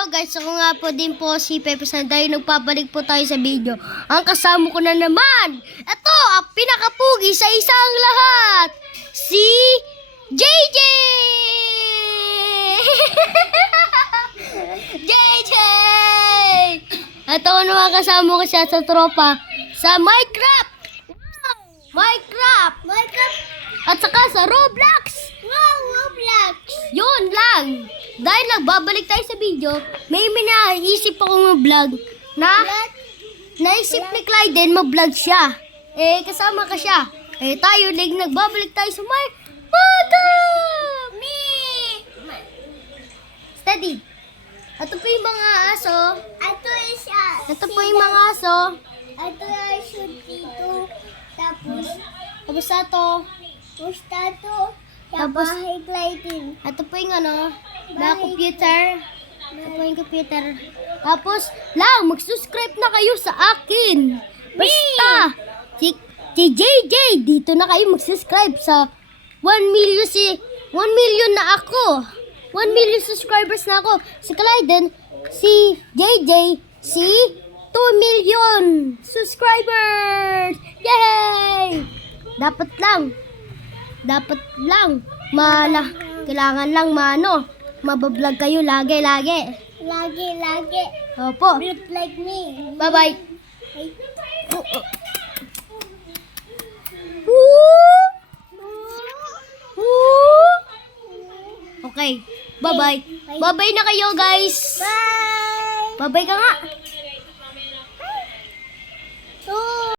Hello guys, ako nga po din po si Pepe Sanday. Nagpabalik po tayo sa video. Ang kasama ko na naman, ito, ang pinakapugi sa isang lahat, si JJ! JJ! Ito ko naman kasama ko siya sa tropa sa Minecraft! Minecraft! At saka sa Roblox! Yun lang! Dahil nagbabalik tayo sa video, may naisip akong vlog na naisip ni Clyden mag-vlog siya. Kasama ka siya. Tayo nagbabalik tayo sa my Minecraft! Steady! Ito po yung mga aso. Ito po yung mga aso. Ito ay shoot dito. Tapos Tapos Tapos highlighting. ito po yung na computer. Ito po yung computer. Tapos, mag-subscribe na kayo sa akin. Basta, si JJ, dito na kayo mag-subscribe sa 1 million na ako. 1 million subscribers na ako. Si Clyden, si JJ, si 2 million subscribers. Yay! Dapat lang, kailangan lang mabablog kayo lagi. Lagi. Opo. Look like me. Bye-bye. Ay. Okay, bye-bye. Bye-bye na kayo, guys. Bye. Bye-bye ka nga.